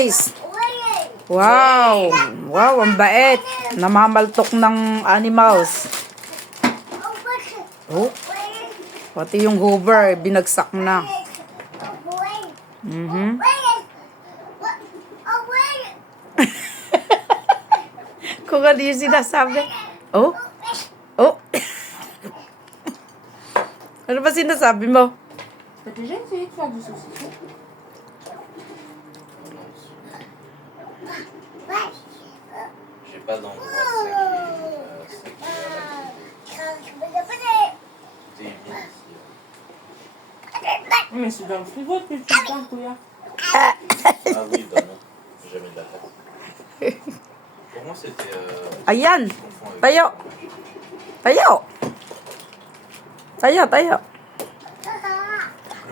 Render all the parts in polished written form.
Guys, wow! Wow, ang bait. Namamaltok ng animals. Oh, pati yung Hoover, binagsak na. Kung ano yung sinasabi. Oh? Oh? Ano ba sinasabi mo? T'as déjà essayé de faire du saucisson? J'ai pas d'endroit sec et t'es humide ici. Mais c'est dans le frigo que tu parles, Touya. Ah oui, bah non, j'ai jamais de la tête. Pour moi c'était... Ayan! je confonds avec Tayo! Tayo! Tayo, tayo.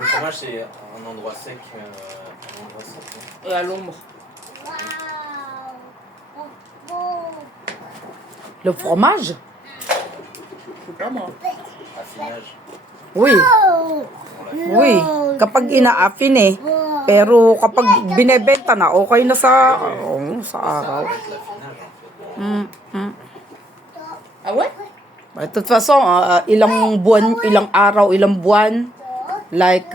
Le fromage c'est un endroit sec. Non Et à l'ombre. Le fromage? Je sais pas moi. Affinage. Uy, On l'a uy. Kapag ina-affin eh. Pero kapag binebenta na, okay na sa, sa araw. fait l'affinage en fait. Ah ouais? De toute façon, ilang buwan, ilang araw, ilang buwan, like,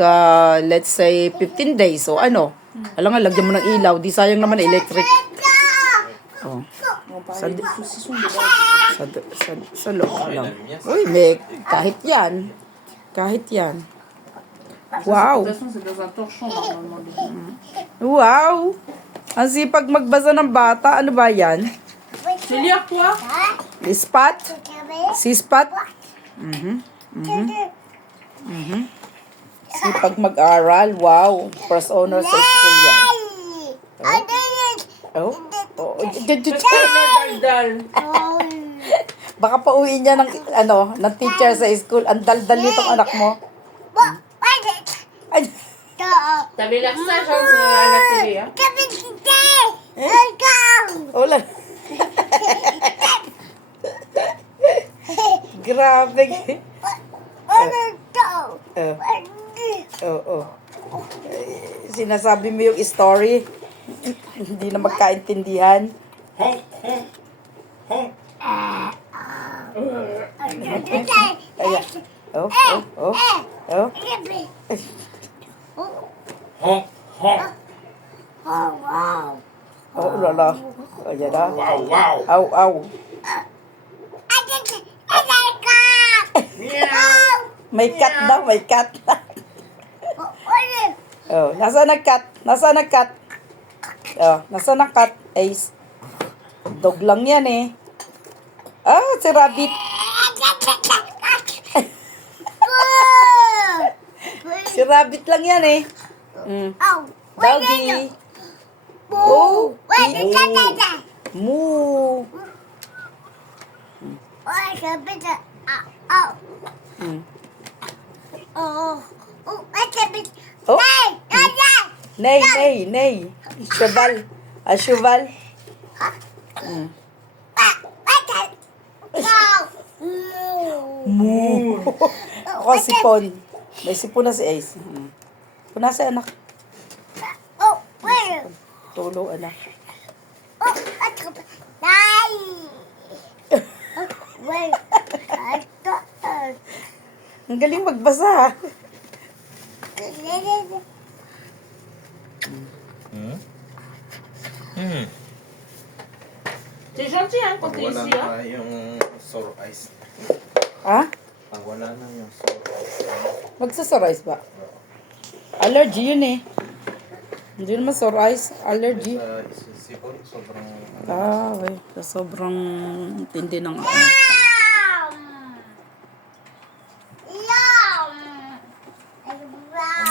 let's say, 15 days, o ano, alam nga, lagyan mo ng ilaw, di sayang naman electric. Oh, On Ça parlait dé- des saucissons de base. sa loob lang. Uy, kahit yan. Kahit yan. De Wow. toute façon, c'est dans un torchon normalement. Wow. Ang sipag magbasa ng bata. Ano ba yan? C'est lire toi? Ispat? Sispat? Sipag mag-aral. Wow. First honor sa school yan. Oh? Oh. Dal. Baka pauwi niya ng, ng teacher sa school. Ang daldal nitong anak mo. Ay, T'avais l'air sage hein, à la télé. Hein. wala. Grabe. Oo. Sinasabi mo yung story. Hindi na magkaintindihan. Honk, honk, honk. Ayan. Oh. Oh. Honk, honk. Oh, lala. Ayan na. Wow, wow. Aw, aw. May cat daw, may cat. Oh, nasaan ang cat? Nasaan ang cat? Oh, nasaan ang cat? Ace. Dog lang yan eh. Ah, si Rabbit. Si Rabbit lang yan eh. Doggy. Oh. Moo. Oh. Nay, nay, nay. Cheval. Ah, cheval. Moo. Ako sipon. May sipon na si Ace. Puna si anak. Tulo, anak. Ang galing magbasa. T'es gentil hein, quand Pag t'es wala ici. Hein. na yung sour ice. Ha? Pag wala na yung sour ice. Magsasorize ba? Allergy yun eh. Hindi naman sorize. Allergy. Siguro sobrang... Ah, okay. Sa sobrang tindi ng On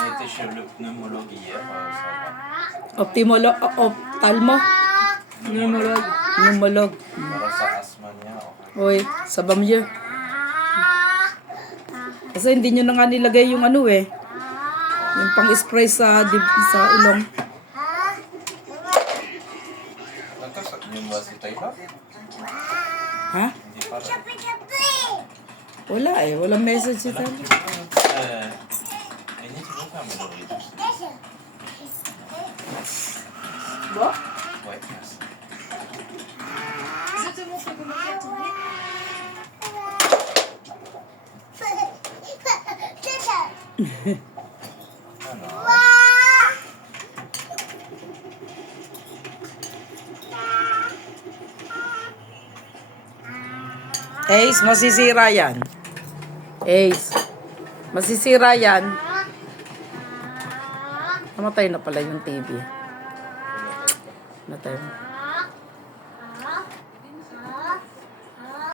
a été chez le pneumologue hier, ça optalmo. Pneumologue. Pneumolog. va. Para sa asthma niya, okay. Uy, sa bamyo. Kasi hindi nyo na nga nilagay yung ano eh. Yung pang-spray sa ilong. Yung ba si Taylor? Ha? Hindi pa rin. Wala eh. Walang message si Tali. Ini siguro kami Bon? Ouais, merci. Je te montre comment faire tourner. Ano? Ace, masisira yan. Ace, masisira yan. Namatay na pala yung TV. Namatay na.